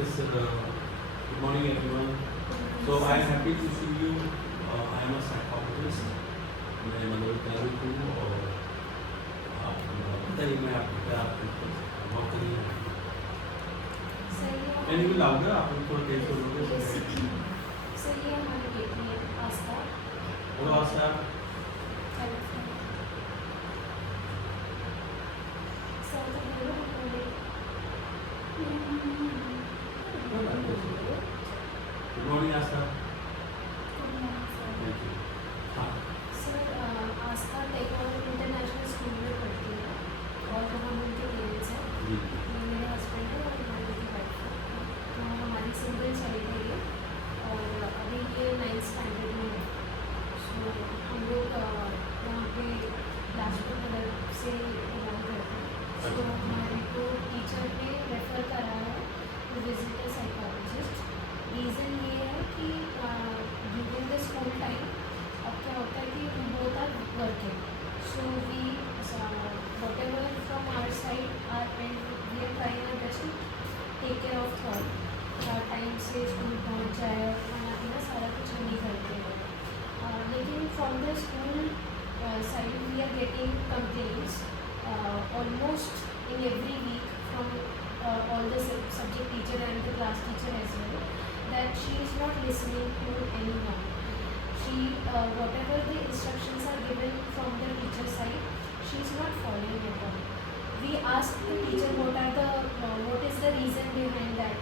Yes, good morning everyone. So I am happy to see you. I am a psychologist. मैं मनोज त्यागी हूँ और पता ही मैं आपका बहुत ही एंड यू लाउडर आप थोड़ा तेज बोलोगे सर ये हमारी बेटी है आस्था और आस्था सर तो बोलो बोले good morning Aastha thank you हाँ सर आस्था टेक्नोलॉजी इंटरनेशनल स्कूल में पढ़ती है और हम उनके पेरेंट्स हैं जी ये मेरे हस्बैंड है और हमारी की वाइफ है तो हमारी सिंगल चाइल्ड है ये और अभी ये 9th स्टैंडर्ड में है सो हम लोग यहाँ पे लाजपत नगर से बिलोंग करते हैं तो हमारे को टीचर ने रेफ़र करा है to visit a psychologist reason ये है कि ड्यूरिंग द स्कूल टाइम अब क्या होता है कि both are working so we whatever from our side are and we are trying our best to take care of her time से school पहुँच जाए और खाना पीना सारा कुछ हम ही करते हैं लेकिन from the school side we are getting complaints almost in every week from all the subject teacher and the class teacher as well that she is not listening to anyone. She whatever the instructions are given from the teacher side, she is not following at all. We asked the teacher what is the reason behind that,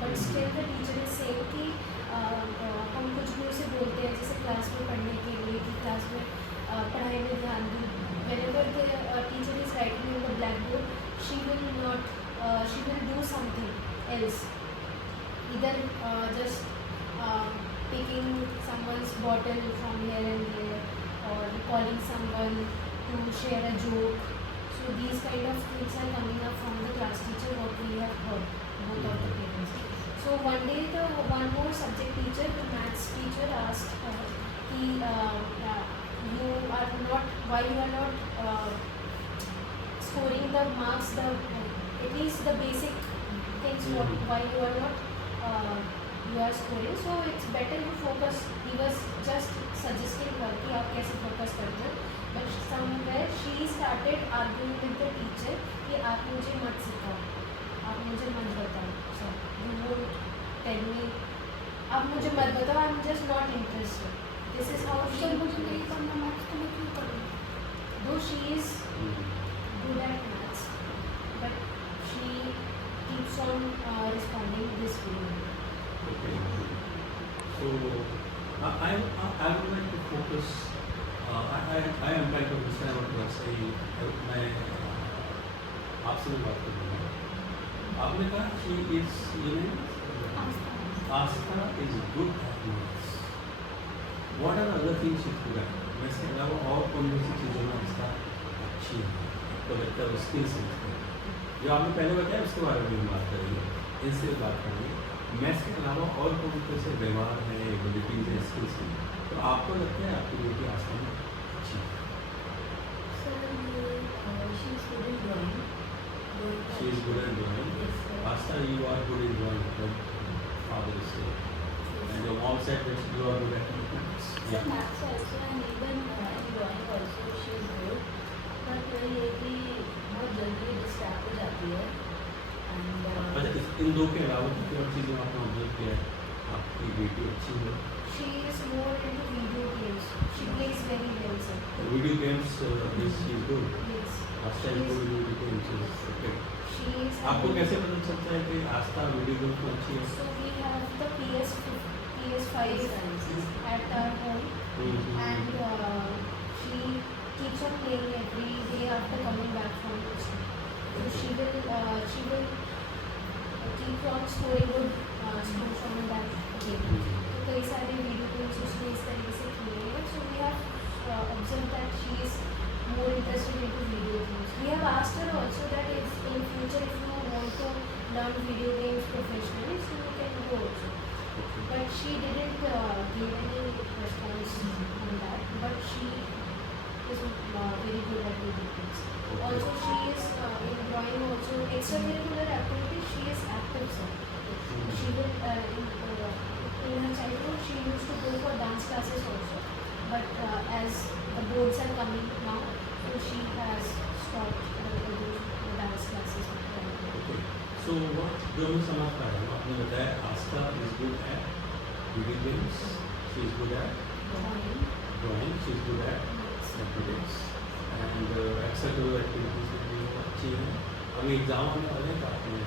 but still the teacher is saying कि हम कुछ भी उसे बोलते हैं जैसे class में पढ़ने के लिए कि क्लास में पढ़ाई में ध्यान दूँ. Whenever the teacher is writing on the blackboard, she will do something else. Either just picking someone's bottle from here and there, or calling someone to share a joke. So these kind of things are coming up from the class teacher. What we have heard, both of the parents. So one day the one more subject teacher, the maths teacher, asked her, why you are not scoring the marks, at least the basic things why you are not you are scoring, so it's better you focus. He was just suggesting her कि आप कैसे focus करते हो, but somewhere she started arguing with the teacher कि आप मुझे मत सिखाओ, आप मुझे मत बताओ, so you won't tell me, आप मुझे मत बताओ, I'm just not interested. This is how she मुझे नहीं पढ़ना मैथ्स तो मैं क्यों पढ़ूँ? Though she is good at maths, but she keeps on responding this way. Okay. So I would like to focus. I am trying to understand what you are saying. मैं आपसे भी बात करूँगा. आपने कहा she is Aastha is good at maths. What are other things she could have? मैं इसके अलावा और कौन सी चीज़ों में आस्था अच्छी है तो लगता है स्किल्स है जो आपने पहले बताया उसके बारे में भी बात करेंगे, इनसे बात करेंगे. मैथ्स के अलावा और कौन से व्यवहार है, एबिलिटीज़ है, स्किल्स हैं तो आपको लगता है आपकी बेटी आस्था में अच्छी है? She is good at drawing. Asta, you are good in drawing. Like father is saying. And your mom said that you are good at mathematics. Yeah. Maths also and even in drawing also she is good. But ये कि बहुत जल्दी distract हो जाती है. And अच्छा इन दो के अलावा कितनी और चीज़ें आपने ऑब्जर्व किया है आपकी बेटी अच्छी है? She is more into video games. She plays very well, sir. Video games is she is good. Yes. Aastha is good in video games is okay. She is. आपको कैसे पता चलता है कि आस्था वीडियो गेम्स में अच्छी है? So we have the PS5 at our home, and she keeps on playing every day after coming back from school. So she will keep on scoring good scores from that game. तो कई सारे video games उसने इस तरीके से खेले हैं. So we have observed that she is more interested into video games. We have asked her also that if in future if you want to learn video games professionally, so you can go also. But she didn't give any response on that. But she is very good at video games. Also, she is in drawing also extracurricular activities. She is active, sir. in her childhood she used to go for dance classes also, but as the boards are coming now, so she has stopped the dance classes. Okay so जो मैं समझ पा रहा हूँ आपने बताया Aastha is good at video games, she is good at drawing, she is good at mathematics and etcetera activities भी अच्छी हैं. अभी एग्जाम आने वाले हैं तो आपने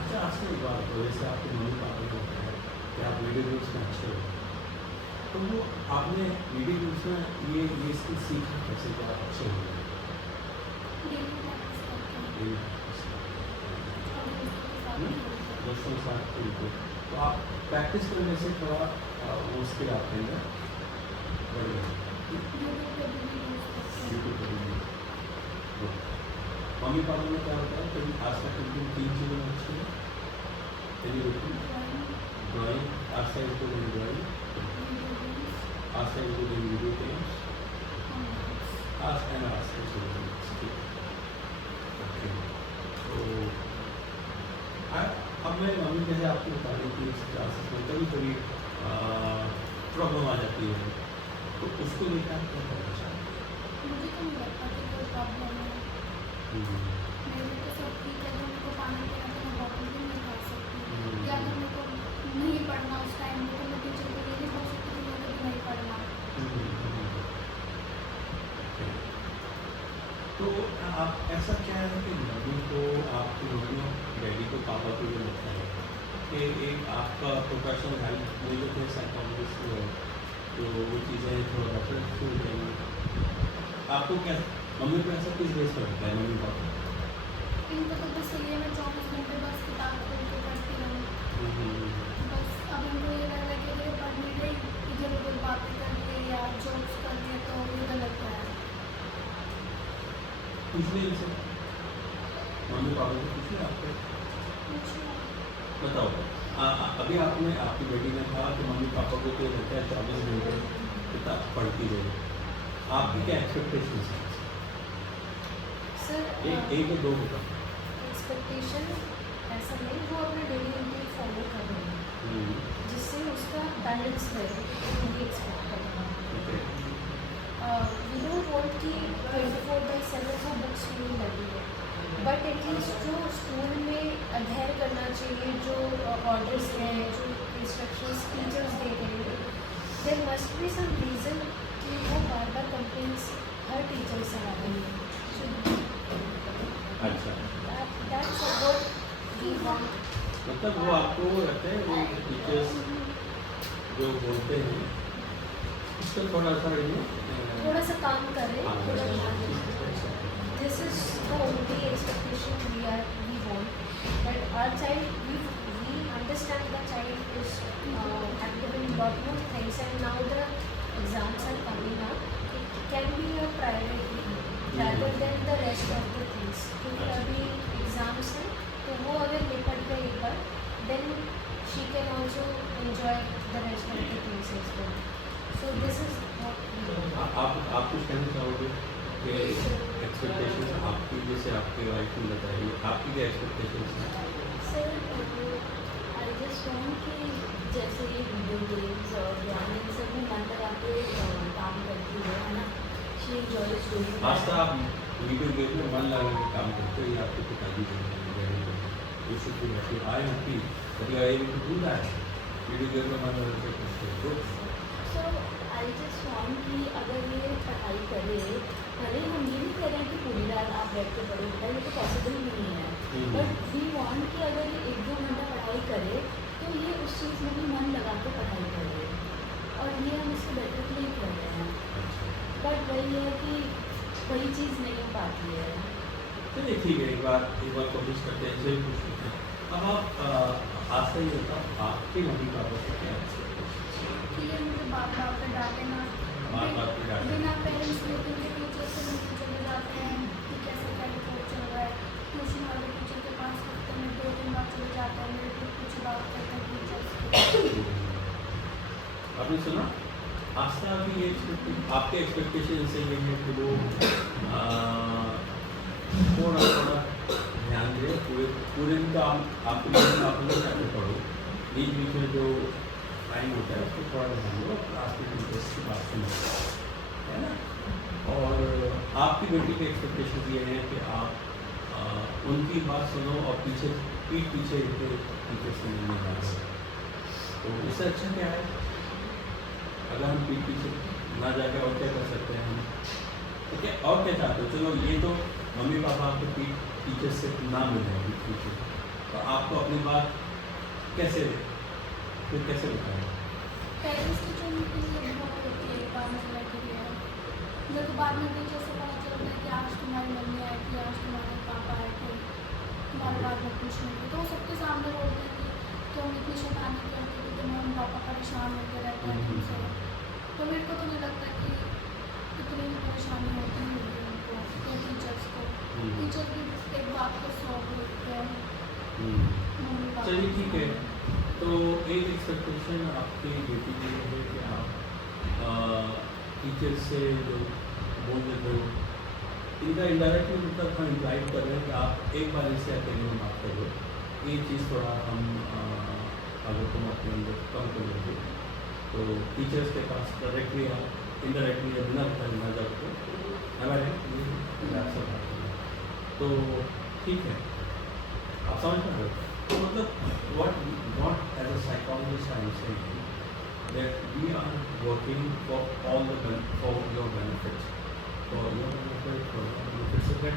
अच्छा आस्था एक बात हो, जैसे आपके मम्मी पापा ने बताया कि आप वीडियो गेम्स में अच्छे हो, तो वो आपने वीडियो गेम्स में ये स्किल सीखा कैसे कि आप अच्छे हो गए? दोस्तों के साथ खेलते तो आप प्रैक्टिस करने से थोड़ा वो स्किल आपके अंदर बढ़ गया. यूट्यूब पर भी. मम्मी पापा ने क्या बताया कभी आज तक उनकी 3 चीज़ों में अच्छी है? कभी रुकी ड्राइंग, आज तक इनको ड्राइंग, आज तक इनको वीडियो गेम्स, आज एंड आज तक ओके. तो अब मैं मम्मी कैसे आपको बता रही कि इस क्लासेस में कभी कभी प्रॉब्लम आ जाती है, तो उसको लेकर आप क्या करना चाहते हैं? मुझे तो नहीं लगता कि कोई प्रॉब्लम है. मेरे तो सब ठीक है. मेरे को पानी पीना तो मैं बॉटल भी नहीं खा सकती, या अगर मेरे को नहीं पढ़ना उस टाइम में तो मैं टीचर को ये नहीं बोल सकती कि मेरे को नहीं पढ़ना. तो आप ऐसा क्या है कि मम्मी को आपकी मम्मी डैडी को पापा को ये लगता है कि एक आपका प्रोफेशनल हेल्प वो जो थे साइकोलॉजिस्ट तो वो चीज़ें थोड़ा बेटर हो जाएंगी. आपको क्या मम्मी को ऐसा किस बेस पर लगता है मम्मी पापा? इनको तो बस ये मैं 24 घंटे बस किताब खोल के पढ़ती रहूँ. बस अब इनको ये लग रहा है कि अगर ये पढ़ नहीं रही इधर उधर बातें करके या जोक्स करके तो ये गलत है. कुछ नहीं इनसे मम्मी पापा को कुछ नहीं आपको बताओ. अभी आपने आपकी बेटी ने कहा कि मम्मी पापा को तो लगता है 24 घंटे किताब पढ़ती रहे. आपकी क्या एक्सपेक्टेशन है? सर एक या दो बताओ. एक्सपेक्टेशन ऐसा नहीं, वो अपने डेली रूटीन फॉलो कर रहे हैं जिससे उसका बैलेंस रहे, वही एक्सपेक्ट कर रहे हैं. वी डोंट वांट कि 24/7 वो बुक्स में लगी है, बट एटलीस्ट जो स्कूल में अध्ययन करना चाहिए, जो ऑर्डर्स हैं, जो इंस्ट्रक्शंस टीचर्स दे रहे हैं, there must be some reason कि वो बार बार कंप्लेंट्स हर टीचर से आ रही है. अच्छा दैट्स व्हाट वी वांट. मतलब वो आपको लगता है वो टीचर्स जो बोलते हैं उसका थोड़ा सा थोड़ा सा काम करें, थोड़ा ध्यान दें. This is the only expectation we want. But our child, we understand the child is active in lot more things, and now the exams are coming up. It can be a priority rather than the rest of the things. क्योंकि अभी exams हैं तो वो अगर निपट गए एक बार, then she can also enjoy the rest of the things as well. So this is what we want. आप कुछ कहना चाहोगे कि एक्सपेक्टेशंस आपकी, जैसे आपके वाइफ ने बताई, आपकी क्या एक्सपेक्टेशंस हैं? सर आई जस्ट वांट कि जैसे ये वीडियो गेम्स और ड्राइंग सब में मन लगा के काम करती है ना. She enjoys doing. आस्था आप वीडियो गेम में मन लगा के काम करते हो, ये आपके पिताजी को you should be happy. I am happy that you are able to do that. Video game में मन लगा के करते हो. सो आई जस्ट वांट कि अगर ये पढ़ाई करे, भले हम ये नहीं कह रहे हैं कि पूरी रात आप बैठ के पढ़ो, ये तो पॉसिबल ही नहीं है. बट वी वांट कि अगर ये 1-2 घंटा पढ़ाई करे तो ये उस चीज़ में भी मन लगा के पढ़ाई करे, और ये हम इससे बेटर के लिए कर रहे हैं. बट वही है कि वही चीज़ नहीं हो पाती है. चलिए ठीक है, एक बार कोशिश करते हैं, इसे भी पूछ लेते हैं. अब आप आज से ही बताओ आपके मम्मी पापा से क्या कि ये मुझे बात पे डांटे ना, बिना पेरेंट्स मीटिंग के टीचर से मिलकर चले जाते हैं कि कैसे क्या रिपोर्ट चल रहा है. ट्यूशन वाले टीचर के पास हफ्ते में 2-3 बार चले जाते हैं, मेरे को कुछ बात करते हैं टीचर्स. आपने सुना आस्था की ये आपके एक्सपेक्टेशन से ये है कि वो थोड़ा ध्यान दे, पूरे दिन का आप लोग जाके पढ़ो, बीच बीच में जो टाइम होता है उसको थोड़ा ध्यान दो, क्लास में टीचर्स की बात सुनो, है ना। और आपकी बेटी के एक्सपेक्टेशन ये हैं कि आप उनकी बात सुनो और पीछे पीठ पीछे टीचर से मिलने जा रहे हो, तो इससे अच्छा क्या है। अगर हम पीठ पीछे ना जाके और क्या कर सकते हैं हम, तो क्या और क्या चाहते हो। चलो ये तो मम्मी पापा आपको पीठ टीचर से ना मिले पीठ पीछे, तो आपको अपनी बात कैसे फिर कैसे बताएं। पेरेंट्स टीचर मीटिंग ये बहुत होती है बाद में लड़के की है, जब बाद में टीचर से पता चलता है कि आज तुम्हारी मम्मी आई थी, आज तुम्हारे पापा आए थे, तुम्हारे बाद में पूछने के, तो सबके सामने बोलते हैं कि तुम इतनी शैतानी करते कि तुम्हें हम पापा परेशान होते रहते हैं तुमसे। तो मेरे को तो नहीं लगता कि इतनी भी परेशानी होती ही होगी उनको या टीचर्स को। टीचर भी एक बात को सॉल्व होते हैं मम्मी पापा। चलिए ठीक है, तो एक एक्सपेक्टेशन आपकी बेटी के लिए है कि आप टीचर से जो बोल देते हो, इनका इनडायरेक्टली मतलब हम इन्वाइट कर रहे हैं कि आप एक बार इनसे अकेले में बात करो, ये चीज़ थोड़ा हम अगर तुम अपने अंदर कम कर लोगे तो टीचर्स के पास डायरेक्टली आप इनडायरेक्टली या बिना बताए ना जाओ तो हमारे सब बात करें, तो ठीक है। आप समझ पा रहे हो। तो मतलब what as a psychologist I am saying that we are working for for your benefits, so that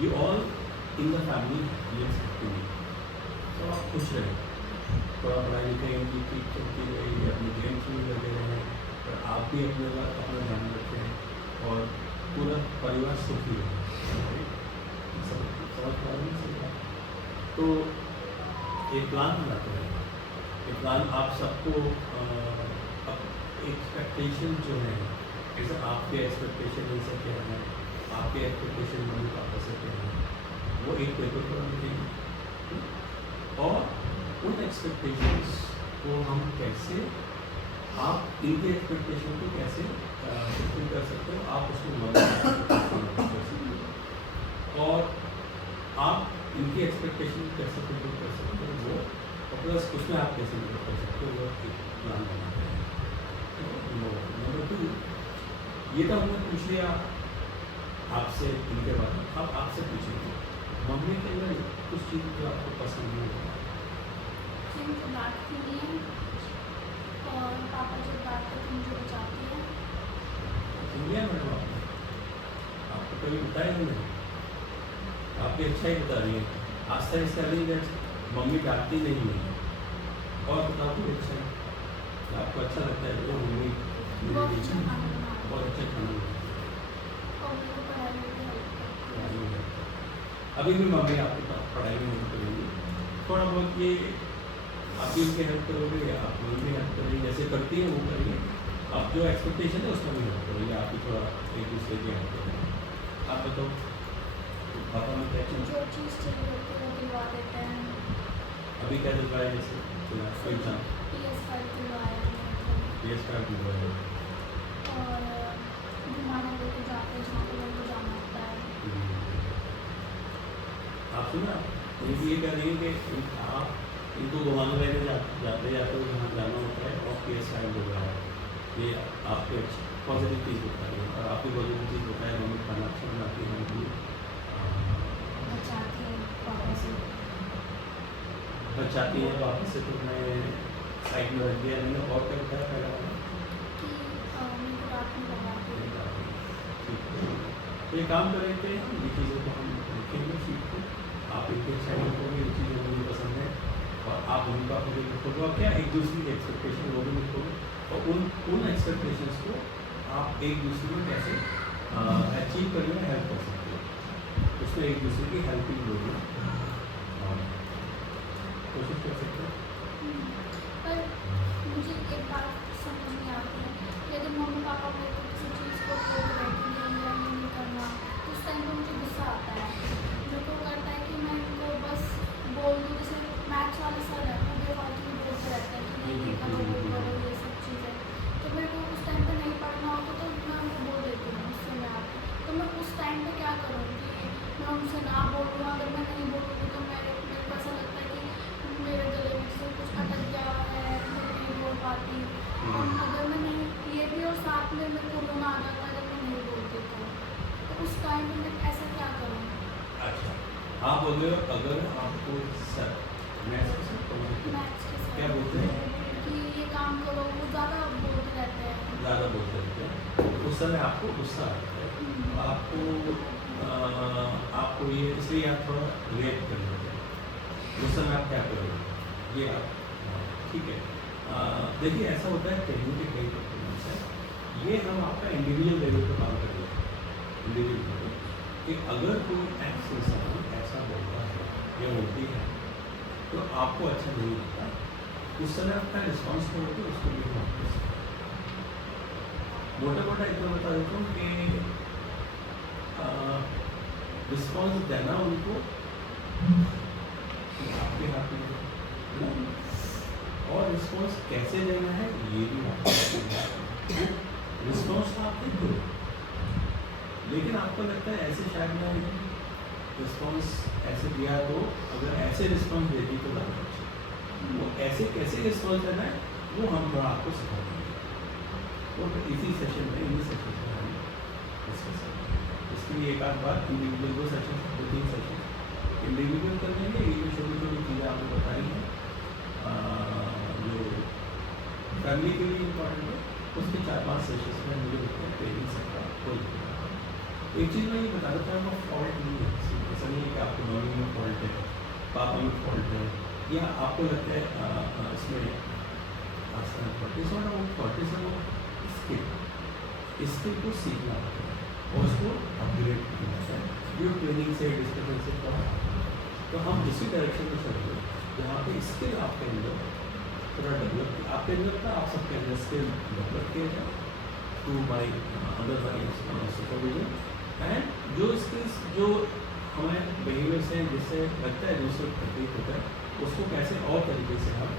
you all in the family lives happily। तो आप खुश रहें, थोड़ा पढ़ाई लिखाई इनकी ठीक चलती रहे, अपने गेम्स में लगे रहें, और आप भी अपना ध्यान रखें और पूरा परिवार सुखी रहे। समझ पा रहे हैं। तो एक प्लान बनाते हैं, एक प्लान आप सबको एक्सपेक्टेशन जो है, जैसे आपके एक्सपेक्टेशन इनसे क्या है, आपके एक्सपेक्टेशन मम्मी पापा से क्या है, वो एक पेपर पर लिखेंगे और उन एक्सपेक्टेशंस को हम कैसे, आप इनके एक्सपेक्टेशन को कैसे फुलफिल कर सकते हो, आप उसको मदद कर सकते हो और आप इनकी एक्सपेक्टेशन कैसे फुलफिल कर सकते हो वो, और प्लस उसमें आप कैसे मदद कर सकते हो, वो एक प्लान बनाते हैं। नंबर 2, ये तो हमने पूछ लिया आपसे इनके बारे में, अब आपसे पूछेंगे मम्मी के अंदर कुछ चीज़ जो आपको पसंद नहीं है। मुझे डांटती नहीं है और पापा जब डांटते तो मुझे बचाती है। इंडिया मैडम आपको कभी बताया नहीं, आपकी अच्छा ही बता रही है। आज तक इसका नहीं दैट मम्मी डांटती नहीं है, और बताओ कोई अच्छा है आपको अच्छा लगता है तो मम्मी बहुत अच्छा खाना बनाती है बहुत अच्छा खाना और मेरे को पढ़ाई में भी हेल्प करती है। बनाती। अभी भी मम्मी आपके पास पढ़ाई में हेल्प करेंगी, थोड़ा बहुत ये आप भी उनकी हेल्प करोगे या आप मम्मी भी हेल्प करेंगे, जैसे करती है वो करेंगे। आप जो एक्सपेक्टेशन है उसका भी हेल्प करोगे, आप भी थोड़ा एक दूसरे की हेल्प करोगे। आप बताओ पापा में क्या चीज़, जो चीज़ चाहिए होती है वो दिलवा देते हैं। अभी क्या चल रहा है, जैसे कोई एग्जाम PS5 दिलवाया है PS5 दिलवाया और घुमाने लेके जाते हैं जहाँ पे मेरे को जाना होता है। आप सुना ये कह रही है कि आप इनको घुमाने लेके जाते हो जहाँ जाना होता है और PS5 दिलवाया है, ये आपके पॉजिटिव चीज़ बता रही है। और आपकी पॉजिटिव चीज़ बताया मम्मी खाना अच्छा बनाती है, मम्मी बचाती है पापा से। बचाती है वापस से, तो मैं साइड में रख दिया मैंने। और क्या बताया पहला वाला? कि मेरे को रात में लगाती है। ठीक है, तो ये काम करेंगे हम, ये चीज़ों को हम लिखेंगे शीट को, आप इनके साइड लिखोगे, ये चीज़ें मुझे पसंद है, और आप उनका मुझे लिखोगे और क्या एक दूसरे की एक्सपेक्टेशन वो भी लिखोगे, और उन एक्सपेक्टेशंस को आप एक दूसरे में कैसे अचीव करने में हेल्प कर सकते हो, उसमें एक दूसरे की हेल्पिंग लोगे और कोशिश कर सकते हो। पर मुझे एक बात समझ नहीं आती है, यदि मम्मी पापा मेरे को किसी चीज़ को बोल बैठेंगे या ये नहीं करना, तो उस टाइम पर मुझे गुस्सा आता है। मेरे को करता है कि मैं इनको बस बोल दूँ, जैसे मैथ्स वाले सर है वो बेफालतू में बोलते रहते हैं कि नहीं ये करो वो करो ये सब चीज़ें, तो मेरे को उस टाइम पर नहीं पढ़ना होता तो मैं उनको बोल देती हूँ गुस्से में आके। तो मैं उस टाइम पर क्या करूँ कि मैं उनसे ना बोलूँ, अगर मैं नहीं बोलूँगी तो मेरे को ऐसा लगता है कि मेरे गले में से कुछ अटक गया अगर अगर आपको सर मैथ्स के सर मैथ्स के क्या सर बोलते हैं, कि ये काम करो, वो ज़्यादा बोलते रहते हैं। ज़्यादा बोलते रहते हैं, उस समय आपको गुस्सा आता है, आपको आपको ये इसलिए आप थोड़ा रिएक्ट कर लेते हैं, उस समय आप क्या करोगे ये आप ठीक है। देखिए ऐसा होता है ट्रेनिंग के कई परफॉर्मेंस है, ये हम आपका इंडिविजुअल लेवल पर काम कर लेते हैं, इंडिविजुअल लेवल कि अगर कोई इंसान ऐसा बोलता है या बोलती है तो आपको अच्छा नहीं लगता, उस समय आपका रिस्पॉन्स क्या होता है उसको भी हम आपको मोटा मोटा इतना बता देता हूँ कि रिस्पॉन्स देना उनको आपके हाथ में है ना, और रिस्पॉन्स कैसे देना है ये भी आपके हाथ में है। रिस्पॉन्स तो आप देते हो, लेकिन आपको लगता है ऐसे शायद मैं रिस्पॉन्स ऐसे दिया तो अगर ऐसे रिस्पॉन्स दे दी तो ज़्यादा अच्छा, वो ऐसे कैसे रिस्पॉन्स देना है वो हम थोड़ा आपको सिखा देंगे, तो इसी सेशन में इन्हीं सेशन में हम डिस्कस करेंगे। इसके लिए एक आध बार इंडिविजुअल सेशन 2-3 सेशन इंडिविजुअल कर लेंगे, ये जो छोटी छोटी चीज़ें आपको बताई हैं जो फैमिली के लिए इम्पोर्टेंट है, उसके 4-5 सेशंस में मुझे लगता है ट्रेनिंग सबका हो जाएगा। एक चीज़ मैं ये बता देता हूँ, फॉल्ट नहीं है, ऐसा नहीं है कि आपको मम्मी में फॉल्ट है, पापा में फॉल्ट है, या आपको लगता है इसमें स्किल को सीखना होता है और उसको अपग्रेड करना होता है, जो ट्रेनिंग से डिस्कशन से पढ़ा। तो हम इसी डायरेक्शन में चलेंगे जहाँ पे स्किल आपके अंदर थोड़ा डेवलप, आपके अंदर था आप सबके अंदर स्किल डेवलप किया जाए two by under by supervision, and जो स्किल्स जो हमें बिहेवियर से जिससे लगता है दूसरे तकलीफ होता है उसको कैसे और तरीके से हम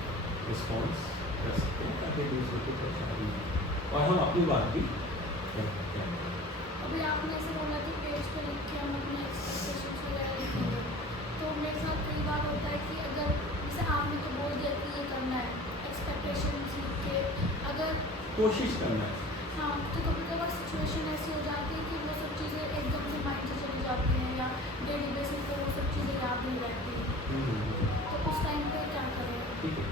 रिस्पॉन्स कर सकते हैं ताकि दूसरे को परेशानी हो और हम अपनी बात भी कर सकते हैं। अभी आपने ऐसे बोला कि पेज पे लिख के हम अपने एक्सपेक्टेशंस वगैरह लिखेंगे, तो मेरे साथ कई बार होता है कि अगर जैसे आपने तो बोल दिया कि ये करना है एक्सपेक्टेशंस लिख के, अगर कोशिश करना है। हाँ तो कभी कभार सिचुएशन ऐसी हो जाती है कि वो सब चीज़ें एकदम से माइंड से चली जाती हैं या डेली बेसिस पर वो सब चीज़ें याद नहीं रहती, तो उस टाइम पे क्या करें? ठीक है,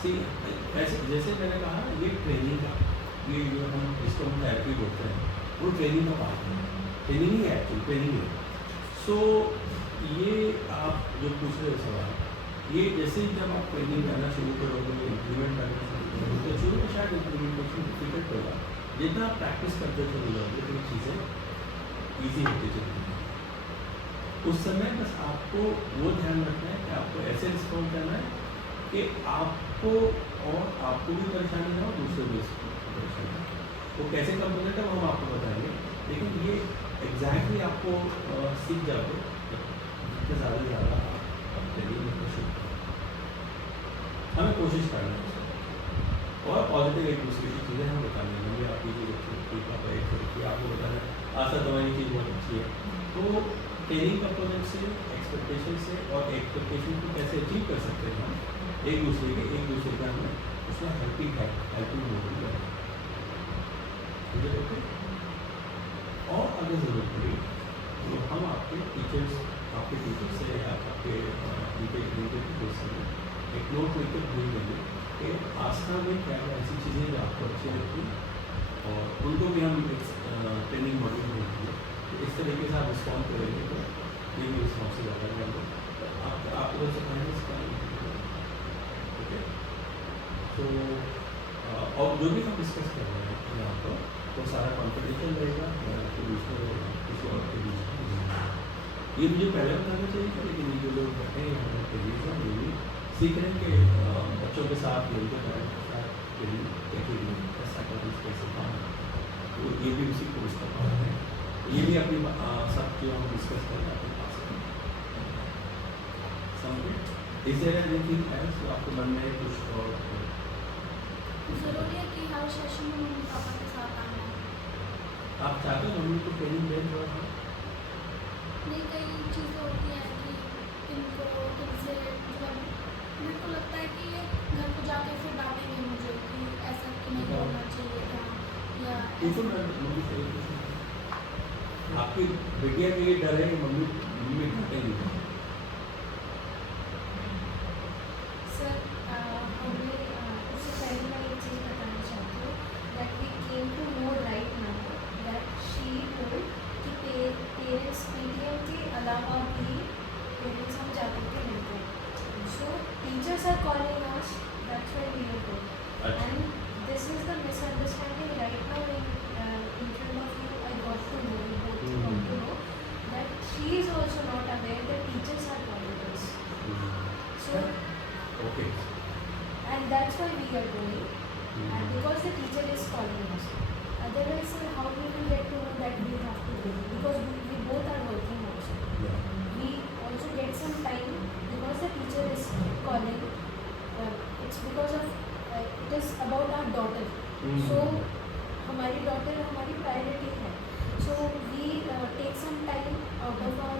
सी ऐसे जैसे मैंने कहा ये ट्रेनिंग का, ये जो हम इसको हम थेरेपी बोलते हैं वो ट्रेनिंग का पार्ट है, ट्रेनिंग ही है एक्चुअली, ट्रेनिंग है। सो ये आप जो पूछ रहे हो सवाल, ये जैसे ही जब आप ट्रेनिंग करना शुरू करोगे, इम्प्लीमेंट करना शुरू करोगे तो शुरू में शायद इम्प्लीमेंटेशन डिफिकल्ट होगा, जितना आप प्रैक्टिस करते चले जाओगे तो चीज़ें ईजी होती चलेंगी। उस समय बस आपको वो ध्यान रखना है कि आपको ऐसे रिस्पॉन्ड करना है कि आपको और आपको भी परेशानी ना हो, दूसरे भी परेशानी ना हो। वो कैसे कंपोनेंट है वो हम आपको बताएंगे, लेकिन ये एग्जैक्टली आपको सीख जाओगे जितने ज़्यादा से ज़्यादा आप ट्रेनिंग में कोशिश हमें कोशिश करना है और पॉजिटिव एक दूसरे की चीज़ें हम बताने होंगे, आपकी चीज़ अच्छी होती है, आपका एक होती है, आपको बताना आशा दवाई चीज़ बहुत अच्छी है। तो ट्रेनिंग कंपोनेंट से, एक्सपेक्टेशन से और एक्सपेक्टेशन को कैसे अचीव कर सकते हैं हम एक दूसरे का हमें उसमें हेल्पिंग मोड भी है, ठीक है ओके। और अगर ज़रूरत पड़ी तो हम आपके टीचर से या आपके टीचर से एक नोट लेकर भेज देंगे कि आस्था में क्या क्या ऐसी चीज़ें जो आपको अच्छी लगती हैं और उनको भी हम ट्रेनिंग मॉड्यूल देंगे, तो इस तरीके से आप रिस्पॉन्ड करेंगे तो ये भी रिस्पॉन्स से ज़्यादा रहेंगे, तो आपको तो सिखाएंगे ओके। तो और जो भी हम डिस्कस कर रहे हैं यहाँ पर वो सारा कॉन्फिडेंशियल रहेगा, किसी और के बीच ये मुझे पहले बताना चाहिए था, लेकिन ये जो लोग बैठे हैं हमारे करीब हैं ये भी सीख रहे हैं कि बच्चों के साथ या उनके पेरेंट्स के साथ कैसे कैसे काम है, तो ये भी उसी कोर्स का पार्ट है। ये भी अपनी सब जो हम डिस्कस कर रहे हैं अपने पास समझे। इस एरिया एनीथिंग एल्स जो आपके मन में कुछ और ज़रूरी है कि हर सेशन में मम्मी पापा के साथ आना है? आप चाहते हो मम्मी को ट्रेनिंग दें थोड़ा सा? नहीं, कई चीज़ें होती हैं कि इनको इनसे मतलब मेरे को लगता है कि ये घर को जाके फिर डांटेंगे मुझे कि ऐसा कि नहीं करना चाहिए था या पूछो ना मम्मी से, आपकी बेटिया के ये डर है कि mummy डांटेंगी, teachers are calling us, that's why we are going. अच्छा And this is the misunderstanding right now in front of you. I got to know, we both got to know that she is also not aware that teachers are calling us. So, okay and that's why we are going. And because the teacher is calling us. Otherwise, how we will get to know that we have to go? Because we both are working also. We also get some time because the teacher is calling. It's because of it is about our daughter. So हमारी daughter हमारी priority है. So we take some time out of our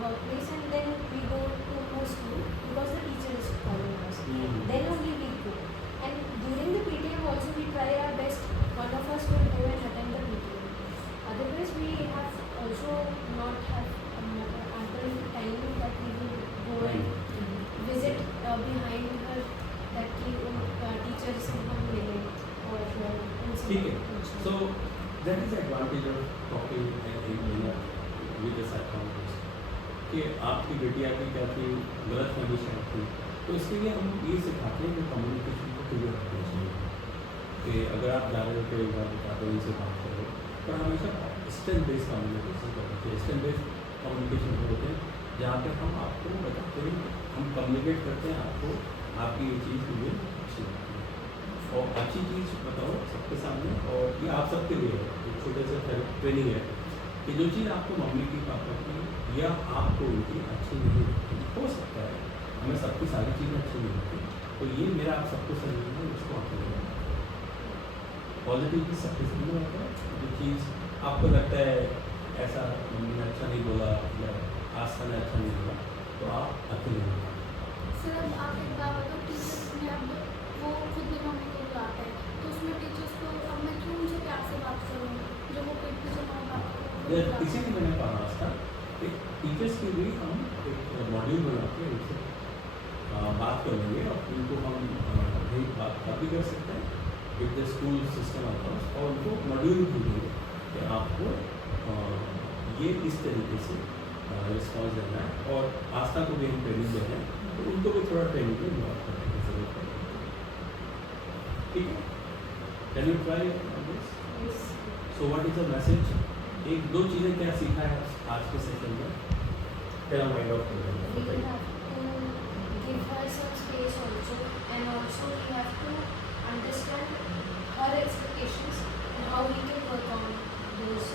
workplace and then we go to her school because the teacher is calling us. Then only we go. And during the PTM also we try our best. One of us will go and attend the PTM. Otherwise we have also not have ample time that we will go and visit behind her that teacher से हम मिले और ठीक है so that is advantage of talking with the psychologist कि आपकी बिटिया की क्या थी गलत फहमी शायद थी तो इसके लिए हम ये सिखाते हैं कि कम्युनिकेशन को क्लियर रखना चाहिए कि अगर आप जा रहे हो तो एक बार बता दो इनसे बात करो पर हमेशा स्ट्रेंथ बेस्ड कम्युनिकेशन करते हैं स्ट्रेंथ बेस्ड कम्युनिकेशन होते हैं जहाँ पे हम आपको बताते हैं हम कम्युनिकेट करते हैं आपको आपकी ये चीज़ मुझे अच्छी लगती है और अच्छी चीज़ बताओ सबके सामने और ये आप सबके लिए है एक छोटे से ट्रेनिंग है कि जो चीज़ आपको मम्मी की पापा की या आपको उनकी अच्छी नहीं लगती हो सकता है हमें सबकी सारी चीज़ें अच्छी नहीं लगती तो ये मेरा आप सबको समझना है उसको आप पॉजिटिव भी सबके समझ में आता है जो चीज़ आपको लगता है ऐसा मम्मी ने अच्छा नहीं बोला या आस्था ने अच्छा नहीं बोला तो आप अकेले नहीं सर अब आप एक बात बताओ टीचर्स में अब वो खुद भी मम्मी को बुलाते हैं तो उसमें टीचर्स को अब मैं क्यों उनसे प्यार से बात करूँ जब वो पेट पीछे माँ बाप को इसीलिए मैंने कहा था कि टीचर्स के लिए हम एक मॉड्यूल बना के उनसे बात करेंगे और उनको हम बात भी कर सकते हैं with the school system account और उनको मॉड्यूल भी देंगे कि आपको ये इस तरीके से रिस्पॉन्स देना है और आस्था को भी हम ट्रेनिंग दे रहे हैं तो उनको भी थोड़ा ट्रेनिंग में इन्वॉल्व करने की जरूरत है ठीक है can you try this so what is the message एक दो चीज़ें क्या सीखा है आज के सेशन में पहला mind out we have to give her some space also and also we have to understand her expectations and how we can work on those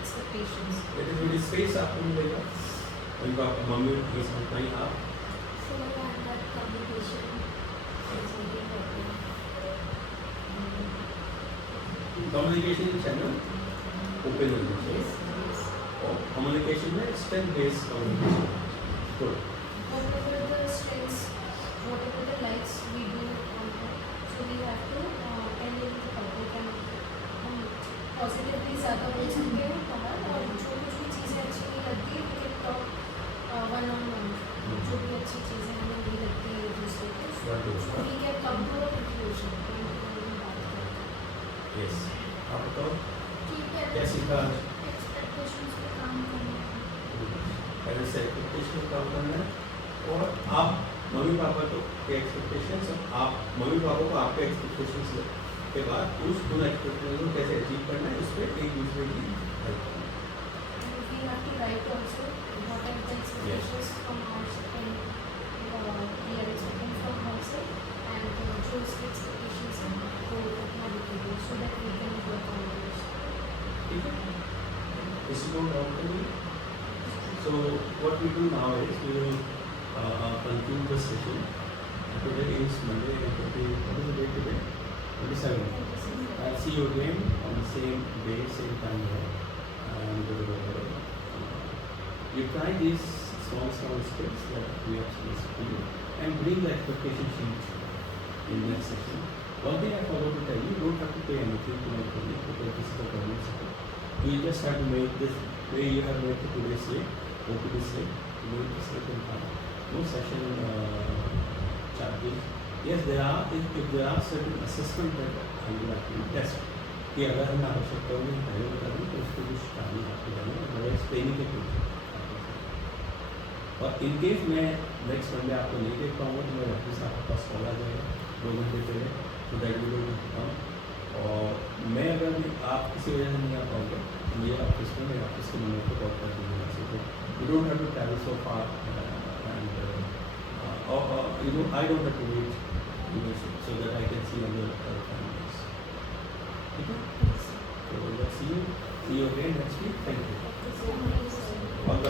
expectations. It is थोड़ी स्पेस आपको मिलेगा उनको आप मम्मी ये समझना ही आप so that communication is very important communication channel open होना चाहिए और कम्युनिकेशन में strength based communication good Whatever the strengths, whatever the likes we do on her, so we have to tell in the public and हम positively ज़्यादा बोल सकते हैं बाहर और जो कुछ भी चीज़ें अच्छी नहीं लगती है we can talk one on one जो भी अच्छी चीज़ें हमें नहीं लगती है एक दूसरे के so we can come to a conclusion and बात करते हैं. यस आप बताओ ठीक है क्या सीखा आज एक्सपेक्टेशंस पे काम करना है पहले से एक्सपेक्टेशन काम करना है और आप मम्मी पापा को के एक्सपेक्टेशंस आप मम्मी पापा को आपके एक्सपेक्टेशंस के बाद उन एक्सपेक्टेशंस को कैसे अचीव करना है उस पर एक दूसरे की हेल्प करना है And we have to write also what are the expectations from our side and we are expecting from her side and जो उसकी expectations हैं वो अपना लिखेंगे so that we can work on those. ठीक है किसी को डाउट करिए so what we do now is we will conclude the session today is Monday and today what is the date today 27th I'll see you again on the same day same time here and you try these small steps that we have suggested you and bring the expectation sheet in next session. One thing I forgot to tell you, you don't have to pay anything to my colleague because this is a government sector. You just have to make this way you have made it today's slate, OPD slate, you make the slate and come. No session charges. Yes, there are if there are certain assessment that I will have to test. कि अगर हमें आवश्यकता होगी पहले बता दें तो उसको कुछ टाइम आपको जाना है अदरवाइज ट्रेनिंग के कुछ और इन केस मैं नेक्स्ट मंडे आपको नहीं देख पाऊँगा तो मैं वापस आपके पास कॉल आ जाएगा 2 घंटे पहले, तो दैट विल कम। और मैं अगर आप किसी वजह से नहीं आ पाऊँगा तो मुझे ऑफिस में मेरे ऑफिस के नंबर पर कॉल कर दीजिएगा। So you don't have to travel so far and you know, I don't have to wait, you know, so that I can see other families. Okay? So let's see you again next week. Thank you. So, All the